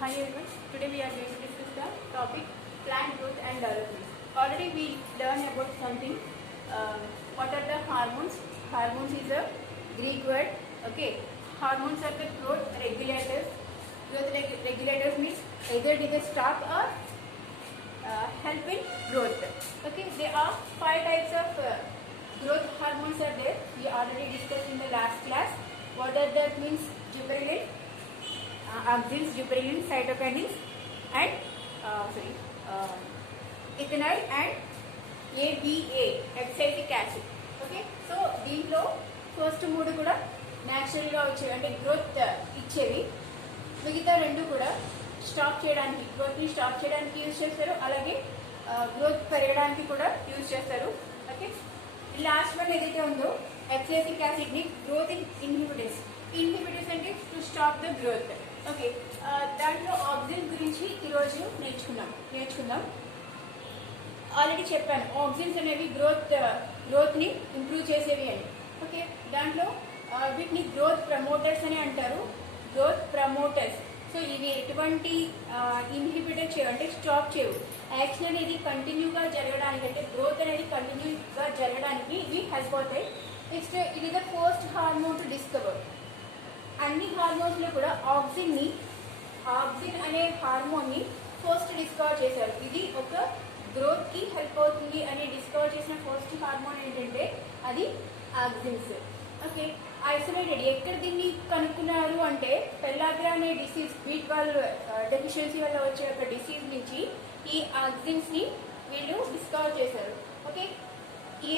Hi everyone, today we are going to discuss the topic plant growth and development. Already we learned about something, what are the hormones? Hormones is a Greek word, okay. Hormones are the growth regulators. Growth regulators means either they can stop or help in growth, okay. There are 5 types of growth hormones are there. We already discussed in the last class. What are that means? Gibberellin, auxins, gibberellin, cytokinins, and ethanol and ABA, abscisic acid. Okay, so దీంట్లో first 3 కూడా natural గా వచ్చేవి, అంటే growth ఇచ్చేవి. మిగతా 2 కూడా stop చేయడానికి, growth ని స్టాప్ చేయడానికి యూజ్ చేస్తారు, అలాగే గ్రోత్ పెరగడానికి కూడా యూజ్ చేస్తారు. ఓకే, లాస్ట్ వన్ ఏదైతే ఉందో abscisic acid ని గ్రోత్ ఇన్హిబిటర్స్ అంటే to stop the growth. Okay, దాంట్లో ఆక్సిన్ గురించి ఈరోజు నేర్చుకుందాం. ఆల్రెడీ చెప్పాను, ఆక్సిన్స్ అనేవి గ్రోత్ ని ఇంప్రూవ్ చేసేవి అని. ఓకే, దాంట్లో వీటిని గ్రోత్ ప్రమోటర్స్ అని అంటారు. Growth promoters. సో ఇవి ఎటువంటి ఇన్హిబిటర్ చేయవు, అంటే స్టాప్ చేయవు. యాక్షన్ అనేది కంటిన్యూగా జరగడానికి, అంటే గ్రోత్ అనేది కంటిన్యూగా జరగడానికి ఇవి హెల్ప్ అవుతాయి. Next, it is the first hormone to discover. అన్ని హార్మోన్స్ లో కూడా ఆక్సిన్ అనే హార్మోన్ ని ఫస్ట్ డిస్కవర్ చేశారు. ఇది ఒక గ్రోత్ కి హెల్ప్ అవుతుంది అని డిస్కవర్ చేసిన ఫస్ట్ హార్మోన్ ఏంటంటే అది ఆక్సిన్స్. Okay, isolated. ఎక్కడ దీన్ని కనుక్కున్నారు అంటే పెల్లాగ్రా అనే డిసీజ్, B12 డెఫిషియన్సీ వల్ల వచ్చే ఒక డిసీజ్ నుంచి ఈ ఆక్సిన్స్ ని వీళ్ళు డిస్కవర్ చేశారు. ఓకే,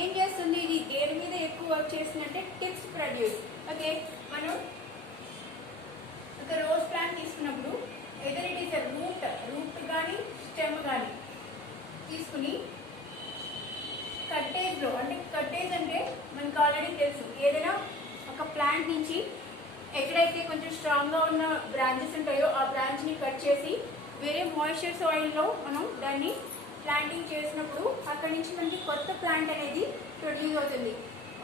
ఏం చేస్తుంది ఇది, దేని మీద ఎక్కువ వర్క్ చేస్తుందంటే టిప్స్ ప్రొడ్యూస్. ఓకే, మనం ఒక రోజ్ ప్లాంట్ తీసుకున్నప్పుడు ఎదర్ ఇట్ ఈస్ రూట్ కానీ స్టెమ్ కానీ తీసుకుని కట్టేజ్ లో, అంటే కట్టేజ్ అంటే మనకు ఆల్రెడీ తెలుసు, ఏదైనా ఒక ప్లాంట్ నుంచి ఎక్కడైతే కొంచెం స్ట్రాంగ్ గా ఉన్న బ్రాంచెస్ ఉంటాయో ఆ బ్రాంచ్ ని కట్ చేసి వేరే మాయిశ్చర్ సాయిల్ లో మనం దాన్ని ప్లాంటింగ్ చేసినప్పుడు అక్కడి నుంచి మనకి కొత్త ప్లాంట్ అనేది ప్రొడ్యూస్ అవుతుంది.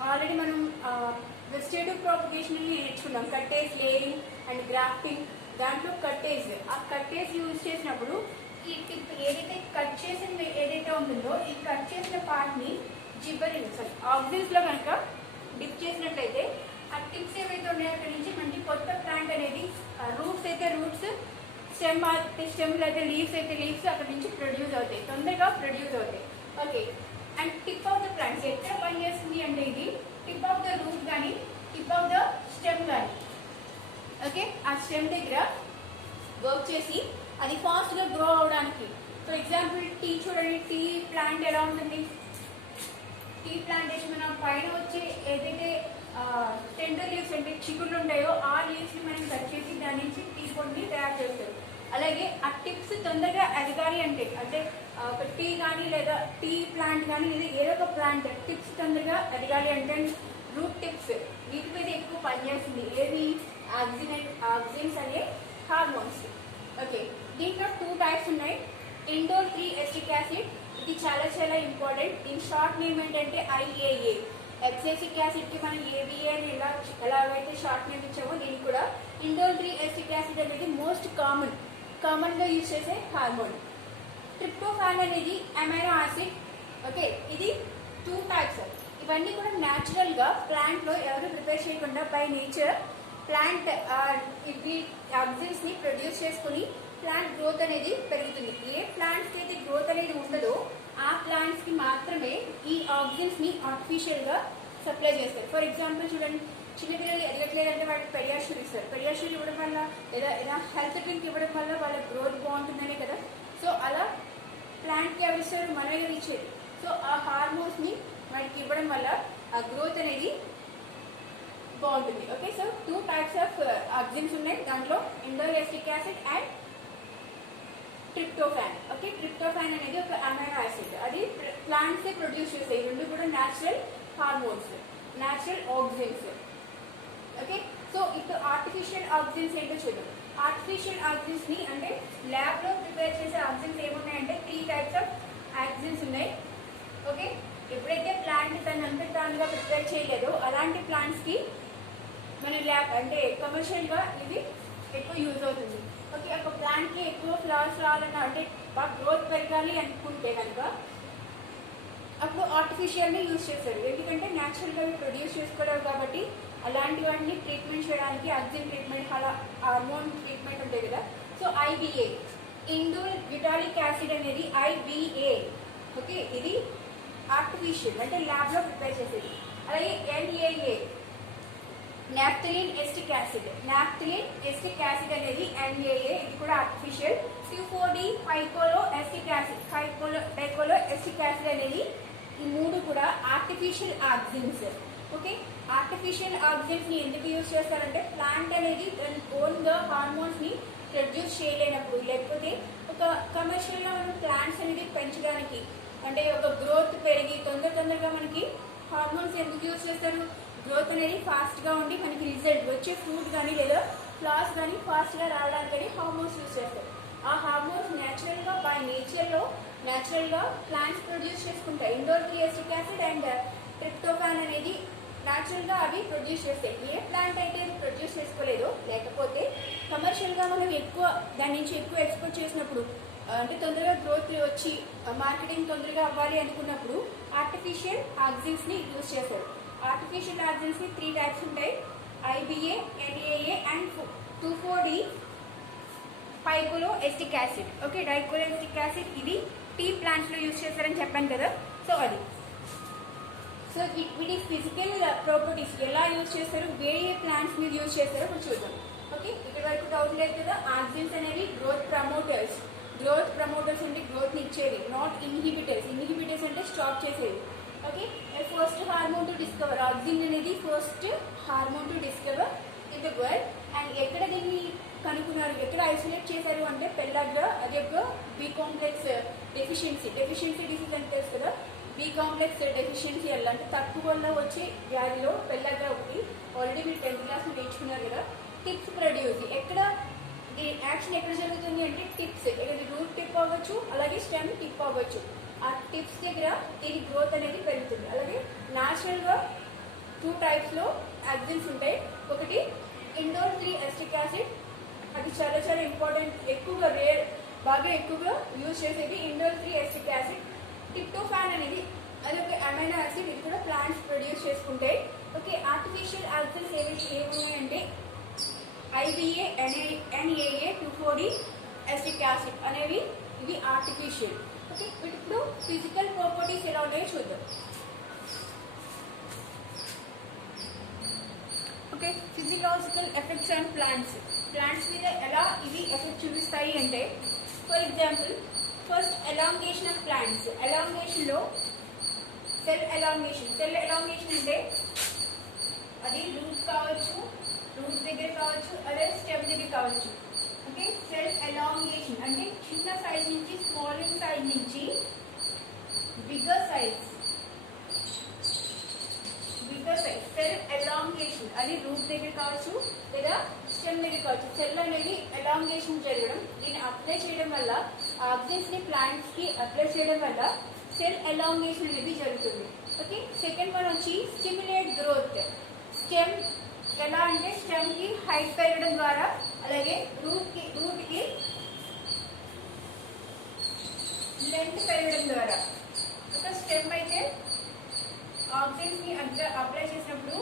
ఆల్రెడీ మనం వెజిటేటివ్ ప్రాపగేషన్ నేర్చుకున్నాం, కట్టేజ్, లేయింగ్ అండ్ గ్రాఫ్టింగ్. దాంట్లో ఆ కట్టేజ్ యూజ్ చేసినప్పుడు ఈ టిప్ ఏదైతే కట్ చేసిన ఏదైతే ఉంటుందో ఈ కట్ చేసిన పార్ట్ ని ఆక్సిన్స్ లో కనుక డిప్ చేసినట్లయితే ఆ టిప్స్ ఏవైతే ఉన్నాయో అక్కడి నుంచి మనకి కొత్త ప్లాంట్ అనేది, రూట్స్ అయితే రూట్స్, స్టెమ్ అయితే లీవ్స్ అయితే లీవ్స్ అక్కడ నుంచి ప్రొడ్యూస్ అవుతాయి, తొందరగా ప్రొడ్యూస్ అవుతాయి. Okay, and tip of the plants ఎక్కడ పనిచేస్తుంది అంటే ఇది టిప్ ఆఫ్ ద రూట్ కానీ టిప్ ఆఫ్ ద స్టెమ్ కానీ. ఓకే, ఆ స్టెమ్ దగ్గర వర్క్ చేసి అది ఫాస్ట్ గా గ్రో అవడానికి. ఫర్ ఎగ్జాంపుల్ టీ చూడండి, టీ ప్లాంట్ ఎలా ఉంటుంది, టీ ప్లాంటేషన్ మనం పైన వచ్చే ఏదైతే టెండర్ లీవ్స్ అంటే చిగుళ్ళు ఉంటాయో ఆ లీవ్స్ ని మనం కట్ చేసి దాని నుంచి టీ పొడిని తయారు చేస్తారు. అలాగే ఆ టిప్స్ తొందరగా ఎదగాలి అంటే ఒక టీ కానీ లేదా టీ ప్లాంట్ కానీ లేదా ఏదో ఒక ప్లాంట్ టిప్స్ తొందరగా ఎదగాలి అంటే రూట్ టిప్స్ వీటి మీద ఎక్కువ పనిచేస్తుంది. ఏది, ఆక్సిన్స్ అనే హార్మోన్స్. ఓకే, దీంట్లో 2 టైప్స్ ఉన్నాయి. ఇండోల్ 3-ఎస్టిక్ యాసిడ్, ఇది చాలా చాలా ఇంపార్టెంట్. దీని షార్ట్ నేమ్ ఏంటంటే IAA. అబ్సెసిక్ యాసిడ్ కి మనం ABA అని ఎలాగైతే షార్ట్ నేమ్ ఇచ్చామో దీనికి కూడా ఇండోల్ 3-ఎస్టిక్ యాసిడ్ అనేది మోస్ట్ కామన్ గా యూజ్ చేసే హార్మోన్. ట్రిప్టోఫాన్ అనేది అమైనో యాసిడ్. ఓకే, ఇది 2 టైప్స్. ఇవన్నీ కూడా న్యాచురల్ గా ప్లాంట్ లో ఎవరు ప్రిపేర్ చేయకుండా బై నేచర్ ప్లాంట్ ఆక్సిన్స్ ని ప్రొడ్యూస్ చేసుకుని ప్లాంట్ గ్రోత్ అనేది పెరుగుతుంది. ఏ ప్లాంట్స్ కి అయితే గ్రోత్ అనేది ఉండదో ఆ ప్లాంట్స్ కి మాత్రమే ఈ ఆక్సిన్స్ ని ఆర్టిఫిషియల్ గా సప్లై చేస్తారు. ఫర్ ఎగ్జాంపుల్ చూడండి, చిన్నపిల్లలు ఎదగట్లేదంటే వాళ్ళకి పెడియాష్యూర్ ఇస్తారు. పెడియాష్యూర్ ఇవ్వడం వల్ల లేదా హెల్త్ డ్రింక్ ఇవ్వడం వల్ల వాళ్ళ గ్రోత్ బాగుంటుందనే కదా. సో అలా ప్లాంట్ కి ఎవరు ఇస్తారు, మనమే ఇచ్చేది. సో ఆ హార్మోన్స్ ని వాటికి ఇవ్వడం వల్ల ఆ గ్రోత్ అనేది బాగుంటుంది. Okay, so 2 types of auxins ఉన్నాయి. దాంట్లో indole acidic acid and tryptophan. Okay, tryptophan అనేది ఒక అమైనో యాసిడ్, అది ప్లాంట్స్ ప్రొడ్యూస్ చేస్తాయి. 2 కూడా natural hormones, natural auxins. Okay, so ఇప్పుడు ఆర్టిఫిషియల్ ఆక్సిన్స్ ఏంటో చూద్దాం. ఆర్టిఫిషియల్ ఆక్సిన్స్ ని అంటే ల్యాబ్ లో ప్రిపేర్ చేసే ఆక్సిన్స్ ఏమున్నాయంటే 3 టైప్స్ ఆఫ్ ఆక్సిన్స్ ఉన్నాయి. ఓకే, ఎప్పుడైతే ప్లాంట్ తనంతా తానుగా ప్రిపేర్ చేయలేదో అలాంటి ప్లాంట్స్ కి మన ల్యాబ్ అంటే కమర్షియల్ గా ఇవి ఎక్కువ యూజ్ అవుతుంది. ఓకే, ఒక ప్లాంట్కి ఎక్కువ ఫ్లవర్స్ రావాలన్నా అంటే బాగా గ్రోత్ పెరగాలి అనుకుంటే కనుక అప్పుడు ఆర్టిఫిషియల్ని యూజ్ చేస్తారు. ఎందుకంటే న్యాచురల్గా ప్రొడ్యూస్ చేసుకోలేవు కాబట్టి అలాంటి వాటిని ట్రీట్మెంట్ చేయడానికి ఆక్సిజన్ ట్రీట్మెంట్, అలా హార్మోన్ ట్రీట్మెంట్ ఉంటాయి కదా. So IBA indole butyric acid అనేది ఐబిఏ. ఓకే, ఇది ఆర్టిఫిషియల్ అంటే ల్యాబ్లో ప్రిపేర్ చేసేది. అలాగే NAA naphthalene acetic acid. Naphthalene acetic acid అనేది ఎన్ఏఏ, ఇది కూడా ఆర్టిఫిషియల్. 2,4-D ఫైకోలో acetic acid, dichloro acetic acid అనేది ఈ మూడు కూడా artificial auxins. Okay, artificial auxins ని ఎందుకు యూజ్ చేస్తారంటే ప్లాంట్ అనేది ఓన్ గా హార్మోన్స్ ని ప్రొడ్యూస్ చేయలేనప్పుడు, లేకపోతే ఒక కమర్షియల్ గా మనం ప్లాంట్స్ అనేది పెంచడానికి అంటే ఒక గ్రోత్ పెరిగి తొందరగా మనకి హార్మోన్స్ ఎందుకు యూజ్ చేస్తారు? గ్రోత్ అనేది ఫాస్ట్ గా ఉండి మనకి రిజల్ట్ వచ్చే ఫ్రూట్ కానీ లేదా ఫ్లవర్స్ కానీ ఫాస్ట్ గా రావడానికి హార్మోన్స్ యూజ్ చేస్తారు. ఆ హార్మోన్స్ న్యాచురల్ గా బై నేచర్ లో న్యాచురల్ గా ప్లాంట్స్ ప్రొడ్యూస్ చేసుకుంటాయి. Indole acetic acid and tryptophan అనేది న్యాచురల్ గా అవి ప్రొడ్యూస్ చేస్తాయి. ఏ ప్లాంట్ అయితే ప్రొడ్యూస్ చేసుకోలేదో, లేకపోతే కమర్షియల్ గా మనం దాని నుంచి ఎక్కువ ఎక్స్పోర్ట్ చేసినప్పుడు అంటే తొందరగా గ్రోత్ వచ్చి మార్కెటింగ్ తొందరగా అవ్వాలి అనుకున్నప్పుడు ఆర్టిఫిషియల్ ఆక్సిన్స్ ని యూజ్ చేస్తారు. ఆర్టిఫిషియల్ ఆక్సిన్స్ ని 3 టైప్స్ ఉంటాయి: ఐబిఏ, ఎన్ఏఏ అండ్ 2,4-D ఫైకోలో acetic acid. Okay, dichloro acetic acid ఇది టీ ప్లాంట్స్ లో యూజ్ చేస్తారని చెప్పాను కదా. సో అది వీటి ఫిజికల్ ప్రాపర్టీస్ ఎలా యూజ్ చేస్తారు, వేరే ప్లాంట్స్ మీద యూజ్ చేస్తారో ఇప్పుడు చూద్దాం. ఓకే, ఇక్కడ వరకు డౌట్ లేదు కదా. ఆక్సిన్స్ అనేవి గ్రోత్ ప్రమోటర్స్ అంటే గ్రోత్ ని ఇచ్చేవి, నాట్ ఇన్హిబిటర్స్. ఇన్హిబిటర్స్ అంటే స్టాప్ చేసేవి. Okay, first hormone to discover. Auxin అనేది first hormone to discover in the world. And ఎక్కడ దీన్ని కనుక్కున్నారు, ఎక్కడ ఐసోలేట్ చేశారు అంటే పెళ్ళగ్గా, అది ఒక బి కాంప్లెక్స్ డెఫిషియన్సీ డిసీజ్ అంటే తెలుసు కదా. బి కాంప్లెక్స్ డెఫిషియన్సీ వల్ల అంటే తక్కువ వల్ల వచ్చే వ్యాధిలో పెళ్ళగ్గా ఒకటి. ఆల్రెడీ మీరు 10th క్లాస్ నేర్చుకున్నారు కదా. టిప్స్ ప్రొడ్యూస్, ఎక్కడ ఈ యాక్షన్ ఎక్కడ జరుగుతుంది అంటే టిప్స్, ఇక్కడ రూట్ టిప్ అవ్వచ్చు, అలాగే స్టెమ్ టిప్ అవ్వచ్చు. ఆ టిప్స్ దగ్గర దీని గ్రోత్ అనేది పెరుగుతుంది. అలాగే న్యాచురల్ గా 2 టైప్స్ లో ఆక్సిన్స్ ఉంటాయి. ఒకటి ఇండోర్ 3 ఎస్టిక్ యాసిడ్, అది చాలా ఇంపార్టెంట్, ఎక్కువగా బాగా ఎక్కువగా యూజ్ చేసేది ఇండోర్ 3 ఎస్టిక్ యాసిడ్. ట్రిప్టోఫాన్ అనేది అది ఒక అమైనో యాసిడ్, ఇది కూడా ప్లాంట్స్ ప్రొడ్యూస్ చేసుకుంటాయి. ఓకే, ఆర్టిఫిషియల్ ఆక్సిన్స్ ఏమున్నాయంటే IBA, NAA, 2,4-D acetic acid అనేవి ఇవి ఆర్టిఫిషియల్. ఓకే, ఇప్పుడు ఫిజికల్ ప్రాపర్టీస్ ఎలా ఉన్నాయో చూద్దాం. Okay, physiological effects and plants మీద ఎలా ఇవి ఎఫెక్ట్ చూపిస్తాయి అంటే, for example first elongation of plants. Elongation లో సెల్ ఎలాంగేషన్ అంటే అది రూట్ కావచ్చు, రూట్ దగ్గర కావచ్చు, అదే స్టెమ్ దగ్గర కావచ్చు. ఓకే, సెల్ ఎలాంగేషన్ అంటే చిన్న సైజ్ నుంచి స్మాల్ సైజ్ నుంచి బిగ్గర్ సైజ్ సెల్ ఎలాంగేషన్ అది రూట్ దగ్గర కావచ్చు లేదా స్టెమ్ దగ్గర కావచ్చు. సెల్ అనేది ఎలాంగేషన్ జరగడం, దీన్ని అప్లై చేయడం వల్ల, ఆక్సిన్స్ ని ప్లాంట్స్ కి అప్లై చేయడం వల్ల సెల్ ఎలాంగేషన్ అనేది జరుగుతుంది. ఓకే, సెకండ్ వన్ వచ్చి స్టిమ్యులేట్ గ్రోత్. స్టెమ్ ఎలా అంటే స్టెమ్ కి హైట్ పెరగడం ద్వారా, అలాగే రూట్ కి లెంత్ పెరగడం ద్వారా. ఒక స్టెమ్ అయితే ఆక్సిన్స్ ని అప్లై చేసినప్పుడు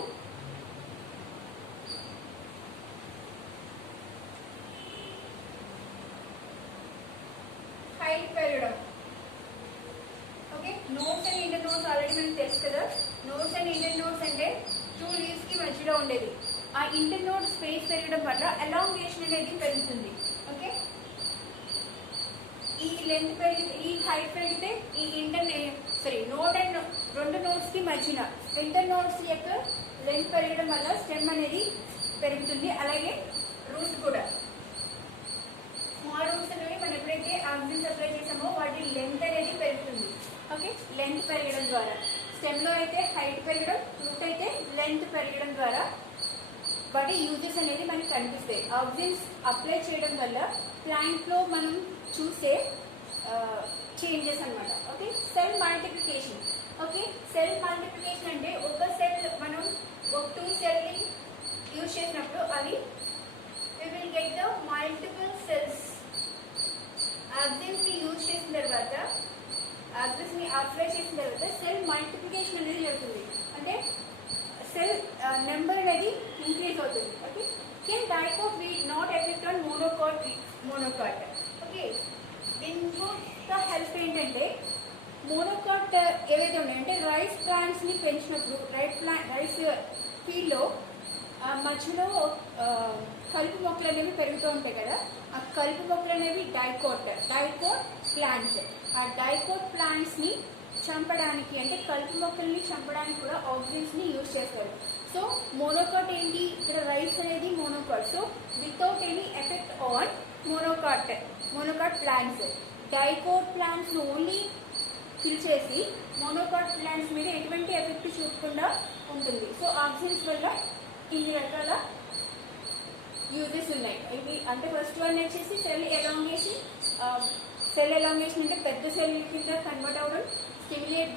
హైట్ పెరగడం. Okay, notes and inter notes already మనకు తెలుసు కదా. నోట్స్ అండ్ ఇంటర్ నోట్స్ అంటే 2 లీవ్స్ కి మధ్యలో ఉండేది. ఆ ఇంటర్ నోట్ స్పేస్ పెరగడం వల్ల ఎలాంగేషన్ అనేది పెరుగుతుంది. ఓకే, ఈ లెంత్ పెరిగితే, ఈ హైట్ పెరిగితే ఈ నోట్ అండ్ 2 నోట్స్ కి మధ్యన ఇంటర్ నోట్స్ యొక్క లెంత్ పెరగడం వల్ల స్టెమ్ అనేది పెరుగుతుంది. అలాగే రూట్ కూడా, స్మాల్ రూట్స్ అనేవి మనం ఎప్పుడైతే ఆక్సిజన్ అప్లై చేసామో వాటి లెంత్ అనేది పెరుగుతుంది. ఓకే, లెంత్ పెరగడం ద్వారా స్టెమ్ లో అయితే హైట్ పెరగడం, రూట్ అయితే లెంత్ పెరగడం ద్వారా వాటి యూజెస్ అనేది మనకి కనిపిస్తాయి. ఆక్సిజన్స్ అప్లై చేయడం వల్ల ప్లాంట్ లో మనం చూసే చేంజెస్ అన్నమాట. Okay, cell multiplication. Okay, cell multiplication అంటే ఒక సెల్ మనం 2 సెల్ ని యూజ్ చేసినప్పుడు అవి we will get the multiple cells. Axons ని యూజ్ చేసిన తర్వాత axons ని అప్లై చేసిన తర్వాత సెల్ మల్టిప్లికేషన్ అనేది జరుగుతుంది. అంటే సెల్ నెంబర్ అనేది ఇంక్రీజ్ అవుతుంది. Okay, can dicot will not effect on monocot. Okay, దీనికి హెల్ప్ ఏంటంటే మోనోకాట్ ఏవైతే ఉన్నాయో అంటే రైస్ ప్లాంట్స్ ని పెంచినప్పుడు రైస్ ఫీల్డ్ లో మధ్యలో కలుపు మొక్కలు అనేవి పెరుగుతూ ఉంటాయి కదా, ఆ కలుపు మొక్కలు అనేవి డైకోట్ ప్లాంట్స్. ఆ డైకోట్ ప్లాంట్స్ ని చంపడానికి అంటే కలుపు మొక్కల్ని చంపడానికి కూడా ఆక్సిన్స్ ని యూజ్ చేస్తారు. సో మోనోకాట్ ఏంటి, ఇక్కడ రైస్ అనేది monocot. So without any effect on monocot plants. Dicot plants only kill చేసి మోనోకాట్ ప్లాంట్స్ మీద ఎటువంటి ఎఫెక్ట్ చూపకుండా ఉంటుంది. సో ఆక్సిన్స్ వల్ల ఇన్ని రకాల యూజెస్ ఉన్నాయి. ఇవి అంటే ఫస్ట్ వన్ వచ్చేసి సెల్ ఎలాంగేషన్. సెల్ ఎలాంగేషన్ అంటే పెద్ద సెల్ కింద కన్వర్ట్ అవ్వడం. స్టిమ్యులేట్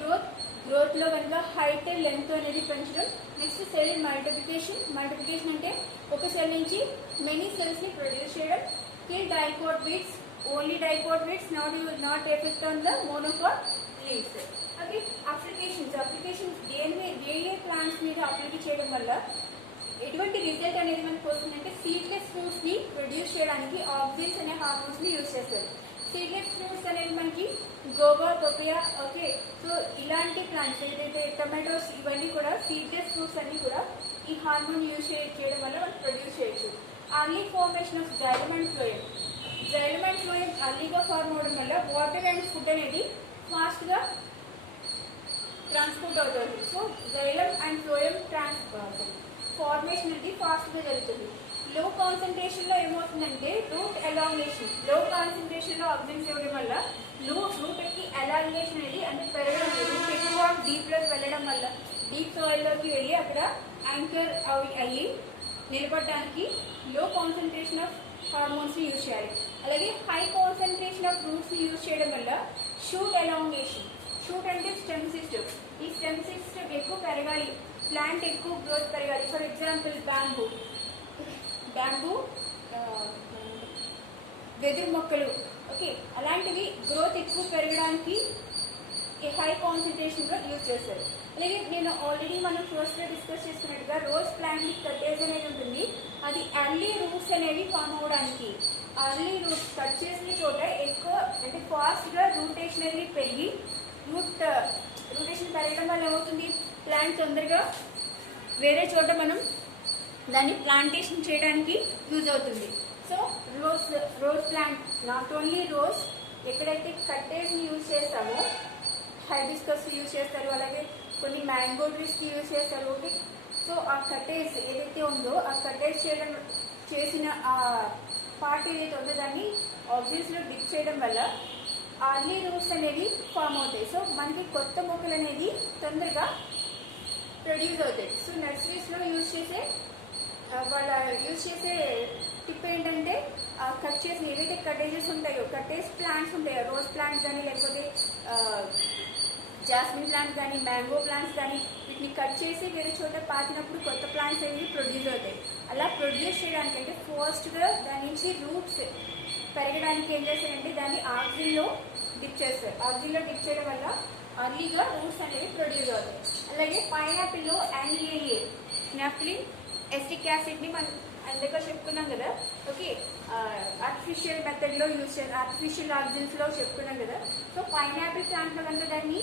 గ్రోత్ లో కనుక హైట్ లెంత్ అనేది పెంచడం. నెక్స్ట్ సెల్ మల్టిప్లికేషన్ అంటే ఒక సెల్ నుంచి మెనీ సెల్స్ ని ప్రొడ్యూస్ చేయడం. Kill dicot weeds, only dicot weeds, not effect on the monocot leaves. Okay, applications ఏ ప్లాంట్స్ మీద అప్లికేట్ చేయడం వల్ల ఎటువంటి రిజల్ట్ అనేది మనకు వస్తుందంటే సీడ్లెస్ ఫ్రూట్స్ ని ప్రొడ్యూస్ చేయడానికి ఆక్సిన్స్ అనే హార్మోన్స్ ని యూజ్ చేస్తారు. సీడ్లెస్ ఫ్రూట్స్ అనేది మనకి గోవా, పపియా. ఓకే, సో ఇలాంటి ప్లాంట్స్ ఏదైతే టమాటోస్ ఇవన్నీ కూడా సీడ్లెస్ ఫ్రూట్స్ అన్ని కూడా ఈ హార్మోన్ యూజ్ చేయడం వల్ల మనం ప్రొడ్యూస్ చేయొచ్చు. Early formation of xylem and phloem అర్లీగా ఫార్మ్ అవడం వల్ల వాటర్ అండ్ ఫుడ్ అనేది ఫాస్ట్ గా ట్రాన్స్పోర్ట్ అవుతుంది. So xylem and phloem formation అనేది ఫాస్ట్ గా జరుగుతుంది. లో కాన్సన్ట్రేషన్ లో ఏమవుతుందంటే రూట్ ఎలాంగేషన్. లో కాన్సన్ట్రేషన్ లో ఆక్సిజన్స్ ఇవ్వడం వల్ల రూట్ కి ఎలాంగేషన్ అనేది అంటే పెరగడం, రూట్ ఎక్కువ డీప్ లోకి వెళ్ళడం వల్ల డీప్ సాయిల్ లోకి వెళ్ళి అక్కడ యాంకర్ అయ్యి నిలబడడానికి లో కాన్సన్ట్రేషన్ ఆఫ్ హార్మోన్స్ ని యూజ్ చేయాలి. అలాగే హై కాన్సన్ట్రేషన్ ఆఫ్ రూట్స్ ని యూజ్ చేయడం వల్ల షూట్ ఎలాంగేషన్. షూట్ అంటే స్టెమ్ సిస్టమ్. ఈ స్టెమ్ సిస్టమ్ ఎక్కువ పెరగాలి, ప్లాంట్ ఎక్కువ గ్రోత్ పెరగాలి. ఫర్ ఎగ్జాంపుల్ బ్యాంబూ, వెదురు మొక్కలు. ఓకే, అలాంటివి గ్రోత్ ఎక్కువ పెరగడానికి హై కాన్సన్ట్రేషన్ లో యూజ్ చేస్తారు. అలాగే నేను ఆల్రెడీ మనం ఫస్ట్ లో డిస్కస్ చేస్తున్నట్టుగా రోజ్ ప్లాంట్ కట్టేజ్ అనేది ఉంటుంది. అది ఎర్లీ రూట్స్ అనేవి ఫామ్ అవడానికి, ఎర్లీ రూట్స్ కట్ చేసిన చోట ఎక్కువ అంటే ఫాస్ట్ గా రూటేషన్ అనేది పెరిగి రూటేషన్ పెరగడం వల్ల ఏమవుతుంది, ప్లాంట్ తొందరగా వేరే చోట మనం దాన్ని ప్లాంటేషన్ చేయడానికి యూజ్ అవుతుంది. So rose plant, not only rose, ఎక్కడైతే కట్టేజ్ ని యూజ్ చేస్తామో హైబిస్కస్ యూజ్ చేస్తారు, అలాగే కొన్ని మ్యాంగో ట్రీస్ కి యూజ్ చేస్తారు. ఓకే, సో ఆ కట్టేజ్ ఏదైతే ఉందో ఆ కట్టేజ్ చేసిన ఆ పార్ట్ ఏదైతే ఉందో దాన్ని ఆక్సిన్స్ లో డిప్ చేయడం వల్ల అర్లీ రూట్స్ అనేవి ఫామ్ అవుతాయి. సో మనకి కొత్త మొక్కలు అనేది తొందరగా ప్రొడ్యూస్ అవుతాయి. సో నర్సరీస్ లో యూజ్ చేసే టిప్ ఏంటంటే కట్ చేసిన ఏవైతే కట్టేజెస్ ఉంటాయో, కట్టేజ్ ప్లాంట్స్ ఉంటాయో, రోజ్ ప్లాంట్స్ కానీ లేకపోతే జాస్మిన్ ప్లాంట్స్ కానీ మ్యాంగో ప్లాంట్స్ కానీ వీటిని కట్ చేసి వేరే చోట పాతినప్పుడు కొత్త ప్లాంట్స్ అనేవి ప్రొడ్యూస్ అవుతాయి. అలా ప్రొడ్యూస్ చేయడానికి అంటే ఫాస్ట్గా దాని నుంచి రూట్స్ పెరగడానికి ఏం చేస్తారంటే దాన్ని ఆక్సిజన్ లో డిప్ చేస్తారు. ఆక్సిజన్ లో డిప్ చేయడం వల్ల అర్లీగా రూట్స్ అనేవి ప్రొడ్యూస్ అవుతాయి. అలాగే పైనాపిల్ లో NAA నాఫ్థలిన్ ఎస్టిక్ యాసిడ్ ని మనం అందుకే చెప్పుకున్నాం కదా. ఓకే, ఆర్టిఫిషియల్ మెథడ్ లో యూజ్ చేయాలి, ఆర్టిఫిషియల్ ఆక్సిజన్స్ లో చెప్పుకున్నాం కదా. సో పైనాపిల్ ప్లాంట్ లో కనుక దాన్ని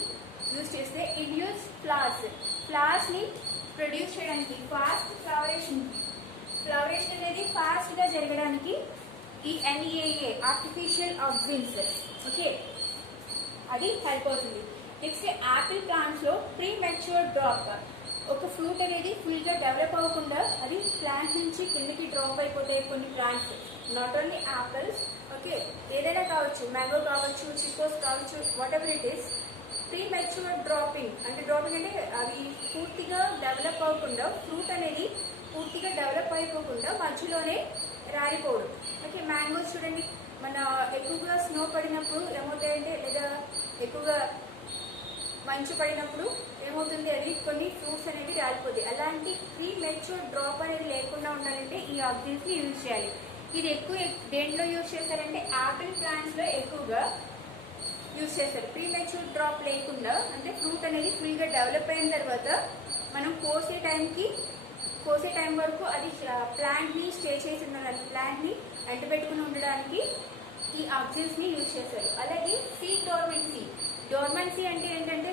యూజ్ చేస్తే ఇండ్యూస్ ఫ్లవర్స్ ని ప్రొడ్యూస్ చేయడానికి, ఫాస్ట్ ఫ్లవరేషన్ అనేది ఫాస్ట్ గా జరగడానికి ఈ NAA ఆర్టిఫిషియల్ ఆక్సిజన్స్ ఓకే అది హెల్ప్ అవుతుంది. నెక్స్ట్ యాపిల్ ప్లాంట్స్ లో ప్రీ మెచ్యూర్ డ్రాప్, ఒక ఫ్రూట్ అనేది ఫుల్ గా డెవలప్ అవ్వకుండా అది ప్లాంట్ నుంచి కిందకి డ్రాప్ అయిపోతాయి కొన్ని plants. Not only apples, okay ఏదైనా కావచ్చు, మ్యాంగో కావచ్చు, చికోస్ కావచ్చు, what ever it is. Pre mature dropping అంటే అది పూర్తిగా డెవలప్ అవ్వకుండా, ఫ్రూట్ అనేది పూర్తిగా డెవలప్ అయిపోకుండా మధ్యలోనే రాలిపోవడం. ఓకే, మ్యాంగోస్ చూడండి, మన ఎక్కువగా స్నో పడినప్పుడు ఏమవుతాయంటే, లేదా ఎక్కువగా మంచు పడినప్పుడు ఏమవుతుంది, అది కొన్ని ఫ్రూట్స్ అనేవి రాలిపోతాయి. అలాంటి ప్రీ మెచ్యూర్ డ్రాప్ అనేది లేకుండా ఉండాలంటే ఈ ఆక్సిజన్స్ ని యూజ్ చేయాలి. ఇది ఎక్కువ దేంట్లో యూజ్ చేస్తారంటే యాపిల్ ప్లాంట్స్లో ఎక్కువగా యూజ్ చేస్తారు. ప్రీ మెచ్యూర్ డ్రాప్ లేకుండా, అంటే ఫ్రూట్ అనేది ఫుల్గా డెవలప్ అయిన తర్వాత మనం కోసే టైం వరకు అది ప్లాంట్ని స్టే చేసి ఉండడానికి, ప్లాంట్ని అంటిపెట్టుకుని ఉండడానికి ఈ ఆక్సిజన్స్ని యూజ్ చేస్తారు. అలాగే సీడ్ డోర్మెన్సీ అంటే ఏంటంటే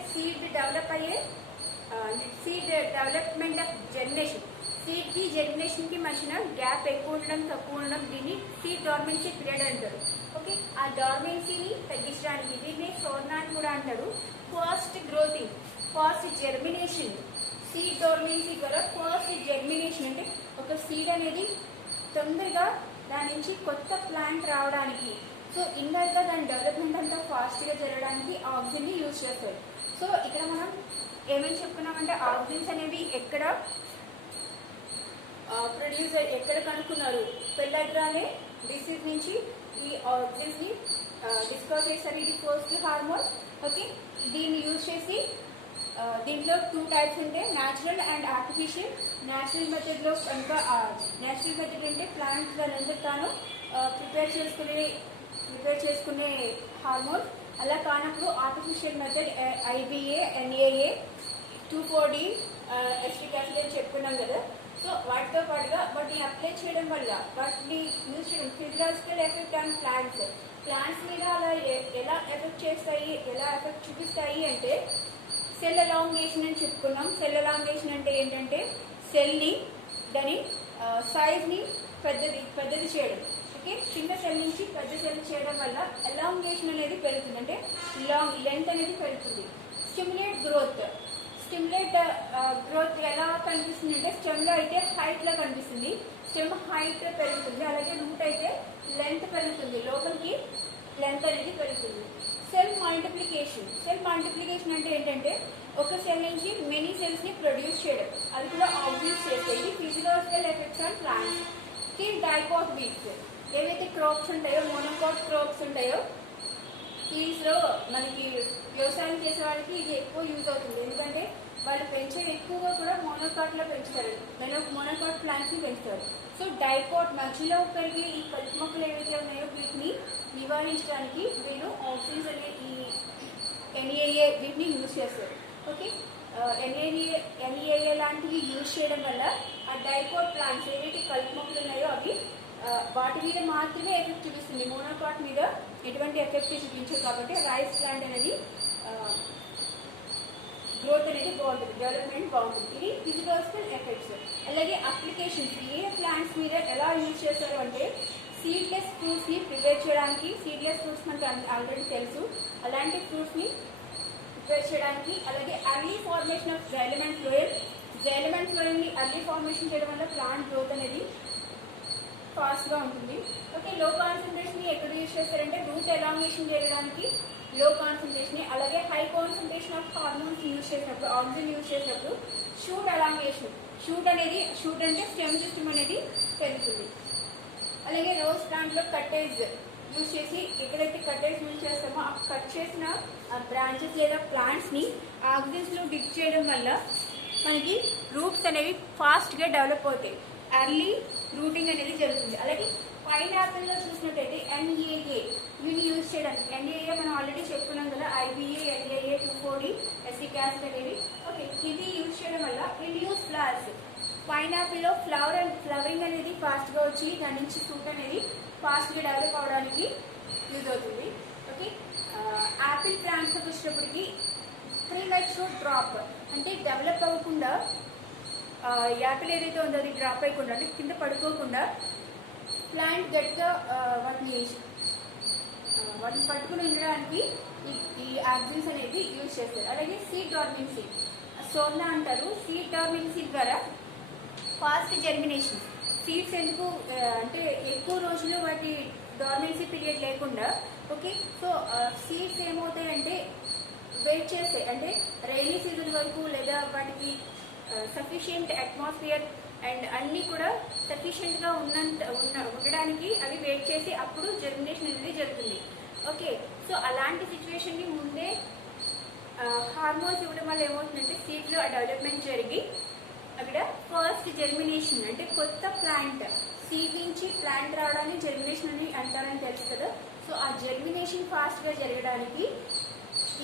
సీడ్ డెవలప్మెంట్ ఆఫ్ జర్మినేషన్. సీడ్కి జర్మినేషన్కి మధ్యన గ్యాప్ ఎక్కువ ఉండడం తక్కువ ఉండడం, దీన్ని సీడ్ డోర్మెన్సీ పీరియడ్ అంటారు. ఓకే, ఆ డోర్మెన్సీని తగ్గించడానికి దీన్ని సోర్నా అని కూడా అంటారు. ఫాస్ట్ గ్రోతింగ్, ఫాస్ట్ జర్మినేషన్, సీడ్ డోర్మెన్సీ కూడా ఫాస్ట్ జర్మినేషన్ అంటే ఒక సీడ్ అనేది తొందరగా దాని నుంచి కొత్త ప్లాంట్ రావడానికి, సో ఇన్నర్గా దాని డెవలప్మెంట్ అంతా ఫాస్ట్గా జరగడానికి ఆక్సిజన్ని యూజ్ చేస్తారు. సో ఇక్కడ మనం ఏమేమి చెప్పుకున్నామంటే ఆక్సిజన్స్ అనేవి ఎక్కడ ఎక్కడ కనుక్కున్నారు, పెల్లగ్రానే డిసీజ్ నుంచి ఈ ఆక్సిజన్స్ని డిస్కవర్ చేస్తారు. ఇది ఫస్ట్ హార్మోన్. ఓకే, దీన్ని యూజ్ చేసి దీంట్లో 2 టైప్స్ ఉంటాయి, న్యాచురల్ అండ్ ఆర్టిఫిషియల్. న్యాచురల్ మెథడ్లో కనుక న్యాచురల్ మెథడ్ అంటే ప్లాంట్స్ దాని తాను ప్రిపేర్ చేసుకునే హార్మోన్. అలా కానప్పుడు artificial method IBA, NAA, 2,4-D, acetic acid అని చెప్పుకున్నాం కదా. సో వాటితో పాటుగా వాటిని అప్లై చేయడం వల్ల, వాటిని యూజ్ చేయడం ఫిజియలాజికల్ ఎఫెక్ట్ ఆన్ ప్లాంట్స్ మీద అలా ఎలా ఎఫెక్ట్ చేస్తాయి, ఎలా ఎఫెక్ట్ చూపిస్తాయి అంటే సెల్ ఎలాంగేషన్ అని చెప్పుకున్నాం. సెల్ ఎలాంగేషన్ అంటే ఏంటంటే సెల్ని దాని సైజ్ని పెద్దది చేయడం. ఓకే, చిన్న సెల్ నుంచి పెద్ద సెల్ చేయడం వల్ల ఎలాంగేషన్ అనేది పెరుగుతుంది, అంటే లెంత్ అనేది పెరుగుతుంది. స్టిమ్యులేట్ గ్రోత్ ఎలా కనిపిస్తుంది అంటే స్టెమ్లో అయితే హైట్లో కనిపిస్తుంది, స్టెమ్ హైట్ పెరుగుతుంది. అలాగే రూట్ అయితే లెంత్ పెరుగుతుంది, లోపలికి లెంత్ అనేది పెరుగుతుంది. సెల్ మల్టిప్లికేషన్ అంటే ఏంటంటే ఒక సెల్ నుంచి మెనీ సెల్స్ని ప్రొడ్యూస్ చేయడం, అది కూడా ఆబ్వియస్ చేస్తాయి. ఇది physiological effects on plants. Dicot weeds, ఏవైతే క్రాప్స్ ఉంటాయో, మోనోకాట్ క్రాప్స్ ఉంటాయో, ఫీల్డ్స్లో మనకి వ్యవసాయం చేసే వాళ్ళకి ఇది ఎక్కువ యూజ్ అవుతుంది. ఎందుకంటే వాళ్ళు పెంచేవి ఎక్కువగా కూడా మోనోకాట్లో పెంచుతారు, మోనోకాట్ ప్లాంట్ని పెంచుతారు. సో డైకాట్ మధ్యలో పెరిగే ఈ కలుపు మొక్కలు ఏవైతే ఉన్నాయో వీటిని నివారించడానికి వీళ్ళు ఆక్సిజన్స్ అనే ఈ NAA వీటిని యూజ్ చేస్తారు. ఓకే, NAA లాంటివి యూజ్ చేయడం వల్ల ఆ డైకాట్ ప్లాంట్స్ ఏవైతే కలుపు మొక్కలు ఉన్నాయో అవి వాటి మీద మాత్రమే ఎఫెక్ట్ చూపిస్తుంది, మోనోకాట్ మీద ఎటువంటి ఎఫెక్ట్ చూపించదు. కాబట్టి రైస్ ప్లాంట్ అనేది గ్రోత్ అనేది బాగుంటుంది, డెవలప్మెంట్ బాగుంటుంది. ఇది ఫిజియలాజికల్ ఎఫెక్ట్స్. అలాగే అప్లికేషన్స్, ఏ ప్లాంట్స్ మీద ఎలా యూజ్ చేస్తారు అంటే సీడ్లెస్ ఫ్రూట్స్ని ప్రిపేర్ చేయడానికి. సీడ్లెస్ ఫ్రూట్స్ మనకు ఆల్రెడీ తెలుసు, అలాంటి ఫ్రూట్స్ని ప్రిపేర్ చేయడానికి. అలాగే అర్లీ ఫార్మేషన్ ఆఫ్ జైలమెంట్ ఫ్లోయల్ని అర్లీ ఫార్మేషన్ చేయడం వల్ల ప్లాంట్ గ్రోత్ అనేది ఫాస్ట్గా ఉంటుంది. ఓకే, లో కాన్సన్ట్రేషన్ ఎక్కడ యూజ్ చేస్తారంటే రూట్ ఎలాంగేషన్ చేయడానికి లో కాన్సన్ట్రేషన్. అలాగే high concentration of hormones use చేసినప్పుడు, ఆక్సిజన్ యూజ్ చేసినప్పుడు షూట్ ఎలాంగేషన్. షూట్ అంటే స్టెమ్ సిస్టమ్ అనేది పెరుగుతుంది. అలాగే రోజ్ ప్లాంట్లో కట్టేజ్ యూజ్ చేసి, ఎక్కడైతే కట్టేజ్ యూజ్ చేస్తామో ఆ కట్ చేసిన బ్రాంచెస్ లేదా ప్లాంట్స్ని ఆక్సిజన్స్లో డిప్ చేయడం వల్ల మనకి రూట్స్ అనేవి ఫాస్ట్గా డెవలప్ అవుతాయి, ఎర్లీ రూటింగ్ అనేది జరుగుతుంది. అలాగే పైనాపిల్లో చూసినట్టయితే NAA వీటిని యూజ్ చేయడానికి, NAA మనం ఆల్రెడీ చెప్పుకున్నాం కదా, IBA, NAA, 2,4-D, acetic acid అనేవి. ఓకే, ఇది యూజ్ చేయడం వల్ల ఇండ్యూస్ ఫ్లవర్స్. పైనాపిల్లో ఫ్లవరింగ్ అనేది ఫాస్ట్గా వచ్చి దాని నుంచి ఫ్రూట్ అనేది ఫాస్ట్గా డెవలప్ అవడానికి యూజ్ అవుతుంది. ఓకే, యాపిల్ ప్లాంట్స్ వచ్చినప్పటికీ ప్రీమెచ్యూర్ డ్రాప్ అంటే డెవలప్ అవ్వకుండా, యాపిల్ ఏదైతే ఉందో అది డ్రాప్ అయ్యకుండా అంటే కింద పడుకోకుండా ప్లాంట్ గట్టిగా వాటిని పట్టుకుని ఉండడానికి ఈ ఆక్సిజన్స్ అనేది యూజ్ చేస్తారు. అలాగే సీడ్ డార్మెన్సీ, సోర్నా అంటారు. సీడ్ డార్మెన్సీ ద్వారా ఫాస్ట్ జర్మినేషన్. సీడ్స్ ఎందుకు అంటే ఎక్కువ రోజులు వాటి డార్మెన్సీ పీరియడ్ లేకుండా. ఓకే, సో సీడ్స్ ఏమవుతాయంటే వెయిట్ చేస్తాయి, అంటే రైనీ సీజన్ వరకు లేదా వాటికి సఫిషియంట్ అట్మాస్ఫియర్ అండ్ అన్నీ కూడా సఫిషియెంట్గా ఉండడానికి అవి వెయిట్ చేసి అప్పుడు జర్మినేషన్ అనేది జరుగుతుంది. ఓకే, సో అలాంటి సిచ్యువేషన్ని ముందే హార్మోన్స్ ఇవ్వడం వల్ల ఏమవుతుందంటే సీడ్లో డెవలప్మెంట్ జరిగి అక్కడ ఫస్ట్ జర్మినేషన్ అంటే కొత్త ప్లాంట్ సీడ్ నుంచి నుంచి ప్లాంట్ రావడాన్ని జర్మినేషన్ అని అంటారని తెలుసు కదా. సో ఆ జర్మినేషన్ ఫాస్ట్గా జరగడానికి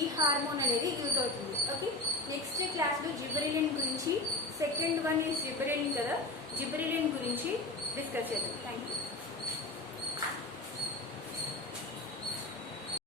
ఈ హార్మోన్ అనేది యూజ్ అవుతుంది. ఓకే, నెక్స్ట్ క్లాస్లో జిబెరెలిన్ గురించి, సెకండ్ వన్ ఈజ్ జిబెరెలిన్ కదా, జిబెరెలిన్ గురించి డిస్కస్ చేద్దాం. Thank you.